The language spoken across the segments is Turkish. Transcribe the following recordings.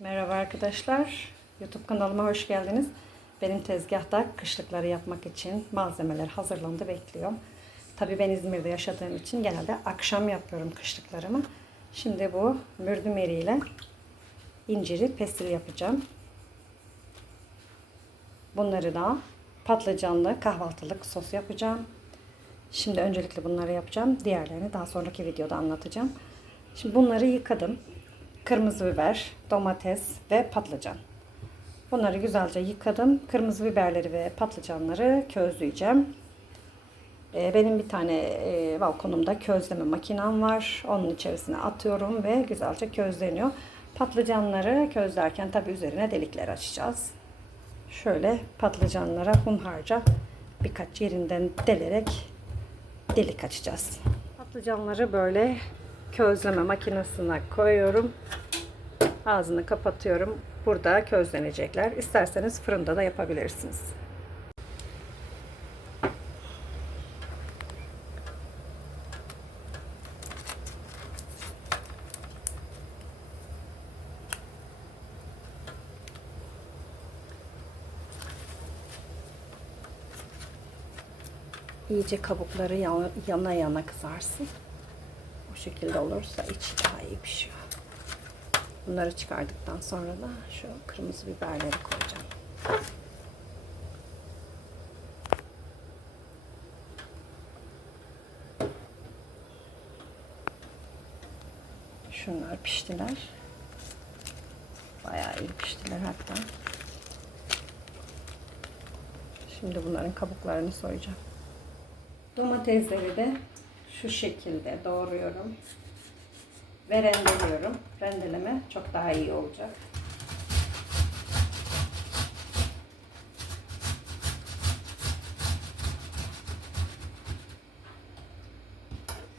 Merhaba arkadaşlar. YouTube kanalıma hoş geldiniz. Benim tezgahta kışlıkları yapmak için malzemeler hazırlandı bekliyor. Tabii ben İzmir'de yaşadığım için genelde akşam yapıyorum kışlıklarımı. Şimdi bu mürdümeri ile inciri pestil yapacağım. Bunları da patlıcanlı kahvaltılık sos yapacağım. Şimdi öncelikle bunları yapacağım. Diğerlerini daha sonraki videoda anlatacağım. Şimdi bunları yıkadım. Kırmızı biber, domates ve patlıcan. Bunları güzelce yıkadım. Kırmızı biberleri ve patlıcanları közleyeceğim. Ee, Benim bir tane e, balkonumda közleme makinem var. Onun içerisine atıyorum ve güzelce közleniyor. Patlıcanları közlerken tabi üzerine delikler açacağız. Şöyle patlıcanlara hunharca birkaç yerinden delerek delik açacağız. Patlıcanları böyle közleme makinesine koyuyorum. Ağzını kapatıyorum. Burada közlenecekler. İsterseniz fırında da yapabilirsiniz. İyice kabukları yana yana, kızarsın. Bu şekilde olursa içi daha iyi pişiyor. Bunları çıkardıktan sonra da şu kırmızı biberleri koyacağım. Şunlar piştiler. Bayağı iyi piştiler hatta. Şimdi bunların kabuklarını soyacağım. Domatesleri de şu şekilde doğruyorum ve rendeliyorum. Rendeleme çok daha iyi olacak.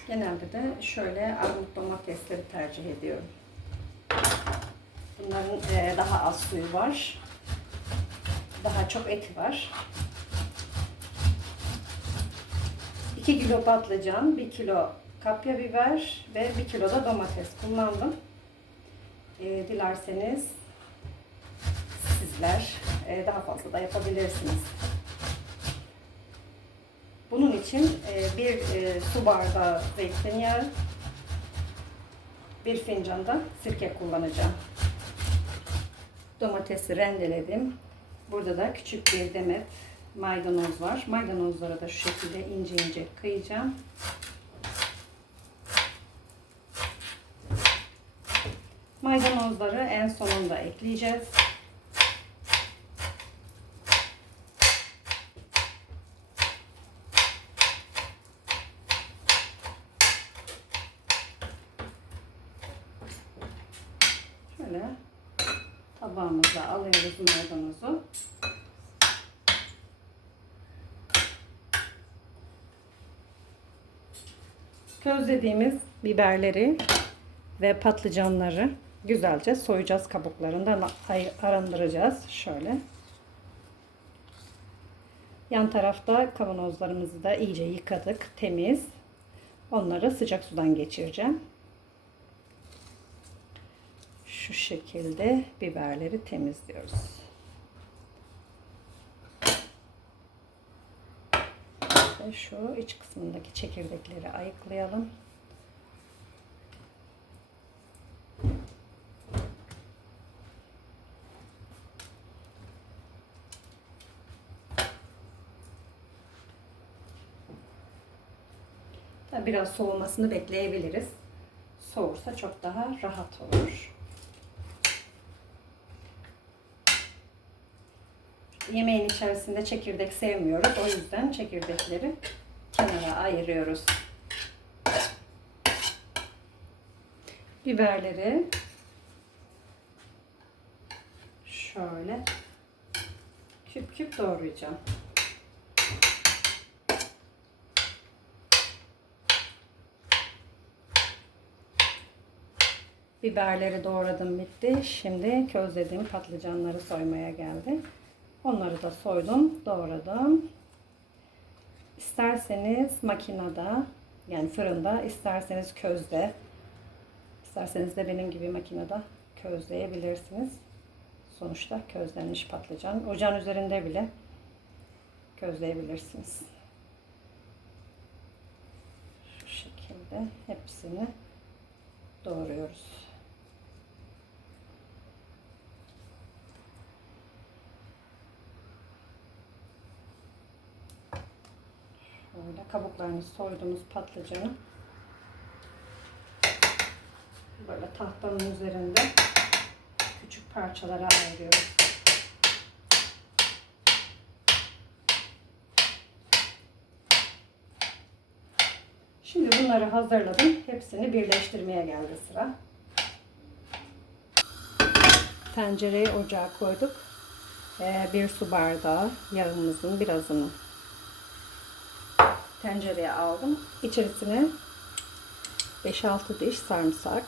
Genelde de şöyle armut domatesleri tercih ediyorum. Bunların e, daha az suyu var. Daha çok eti var. 2 kilo patlıcan, 1 kilo kapya biber ve 1 kilo da domates kullandım. E, dilerseniz sizler e, daha fazla da yapabilirsiniz. Bunun için e, bir e, su bardağı zeytinyağı, bir fincan da sirke kullanacağım. Domatesi rendeledim. Burada da küçük bir demet maydanoz var. Maydanozları da şu şekilde ince ince kıyacağım. Maydanozları en sonunda ekleyeceğiz. Şöyle tabağımıza alıyoruz maydanozu. Közlediğimiz biberleri ve patlıcanları güzelce soyacağız kabuklarından arındıracağız şöyle. Yan tarafta kavanozlarımızı da iyice yıkadık, temiz. Onları sıcak sudan geçireceğim. Şu şekilde biberleri temizliyoruz. Ve şu iç kısmındaki çekirdekleri ayıklayalım. Biraz soğumasını bekleyebiliriz. Soğursa çok daha rahat olur. Yemeğin içerisinde çekirdek sevmiyoruz. O yüzden çekirdekleri kenara ayırıyoruz. Biberleri şöyle küp küp doğrayacağım. Biberleri doğradım bitti. Şimdi közlediğim patlıcanları soymaya geldi. Onları da soydum, doğradım. İsterseniz makinede yani fırında, isterseniz közde, isterseniz de benim gibi makinede közleyebilirsiniz. Sonuçta közlenmiş patlıcan. Ocağın üzerinde bile közleyebilirsiniz. Şu şekilde hepsini doğruyoruz. Şöyle kabuklarını soyduğumuz patlıcanı böyle tahtanın üzerinde küçük parçalara ayırıyoruz. Şimdi bunları hazırladım. Hepsini birleştirmeye geldi sıra. Tencereyi ocağa koyduk. Ee, bir su bardağı yağımızın birazını tencereye aldım. İçerisine 5-6 diş sarımsak.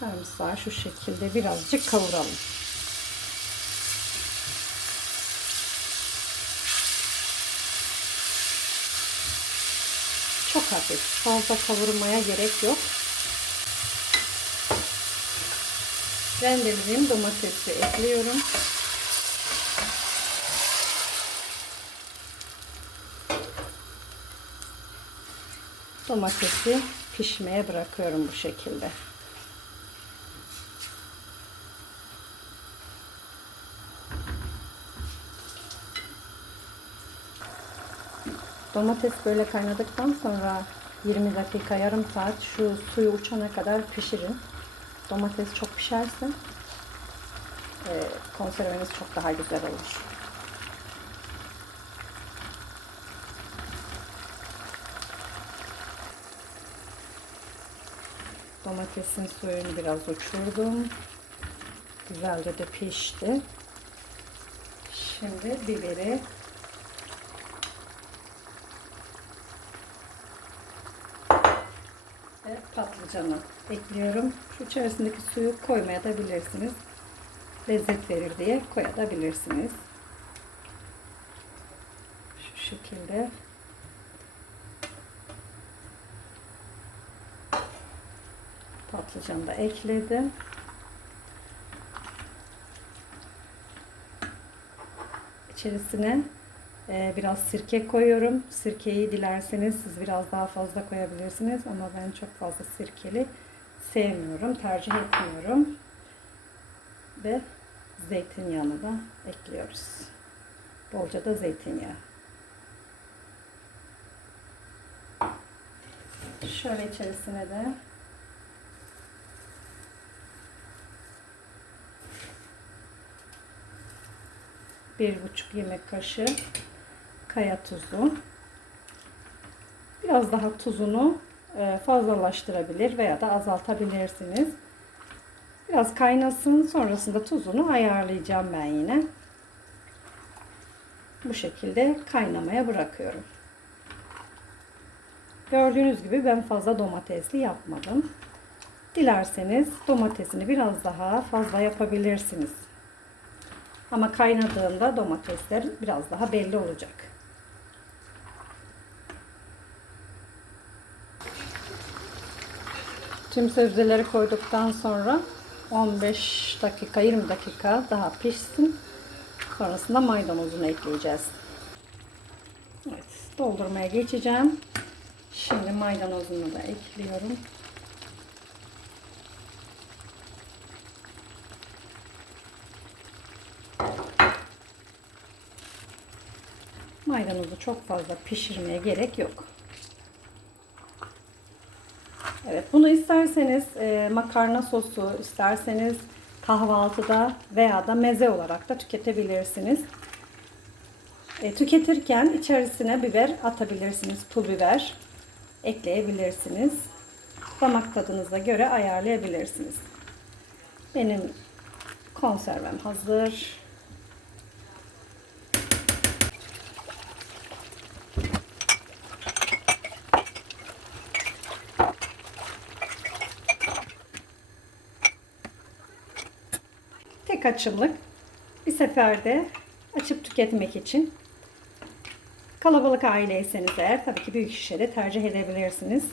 Sarımsağı şu şekilde birazcık kavuralım. Çok hafif. Fazla kavurmaya gerek yok. Rendelediğim domatesi ekliyorum. Domatesi pişmeye bırakıyorum bu şekilde. Domates böyle kaynadıktan sonra 20 dakika yarım saat şu suyu uçana kadar pişirin. Domates çok pişerse e, konserveniz çok daha güzel olur. Domatesin suyunu biraz uçurdum. Güzelce de pişti. Şimdi biberi ve patlıcanı ekliyorum. Şu içerisindeki suyu koymaya da bilirsiniz. Lezzet verir diye koyabilirsiniz. Şu şekilde. Patlıcanı da ekledim. İçerisine biraz sirke koyuyorum. Sirkeyi dilerseniz siz biraz daha fazla koyabilirsiniz ama ben çok fazla sirkeli sevmiyorum, tercih etmiyorum. Ve zeytinyağını da ekliyoruz. Bolca da zeytinyağı. Şöyle içerisine de bir buçuk yemek kaşığı kaya tuzu. Biraz daha tuzunu e, fazlalaştırabilir veya da azaltabilirsiniz. Biraz kaynasın. Sonrasında tuzunu ayarlayacağım ben yine. Bu şekilde kaynamaya bırakıyorum. Gördüğünüz gibi ben fazla domatesli yapmadım. Dilerseniz domatesini biraz daha fazla yapabilirsiniz. Ama kaynadığında domatesler biraz daha belli olacak. Tüm sebzeleri koyduktan sonra 15 dakika 20 dakika daha pişsin. Sonrasında maydanozunu ekleyeceğiz. Evet, doldurmaya geçeceğim. Şimdi maydanozunu da ekliyorum. Maydanozu çok fazla pişirmeye gerek yok. Evet, bunu isterseniz e, makarna sosu, isterseniz kahvaltıda veya da meze olarak da tüketebilirsiniz. E, tüketirken içerisine biber atabilirsiniz, pul biber ekleyebilirsiniz. Damak tadınıza göre ayarlayabilirsiniz. Benim konservem hazır. Tek açımlık bir seferde açıp tüketmek için Kalabalık aileyseniz eğer tabii ki büyük şişe de tercih edebilirsiniz.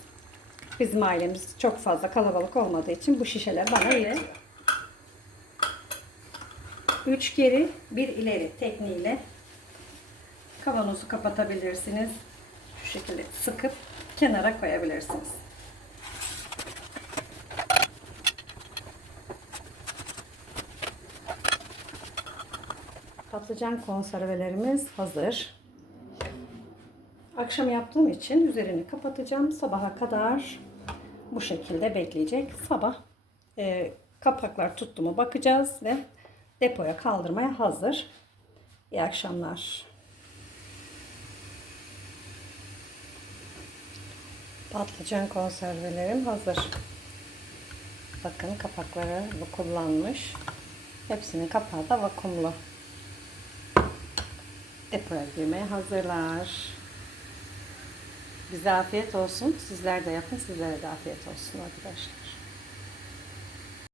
Bizim ailemiz çok fazla kalabalık olmadığı için bu şişeler bana yetiyor. 3 geri, bir ileri tekniğiyle kavanozu kapatabilirsiniz. Şu şekilde sıkıp kenara koyabilirsiniz. Patlıcan konservelerimiz hazır. Akşam yaptığım için üzerini kapatacağım. Sabaha kadar bu şekilde bekleyecek. Sabah e, kapaklar tuttu mu bakacağız ve depoya kaldırmaya hazır. İyi akşamlar. Patlıcan konservelerim hazır. Bakın kapakları vakumlanmış. Hepsinin kapağı da vakumlu. Depoya girmeye hazırlar. Bize afiyet olsun. Sizler de yapın. Sizlere de afiyet olsun arkadaşlar.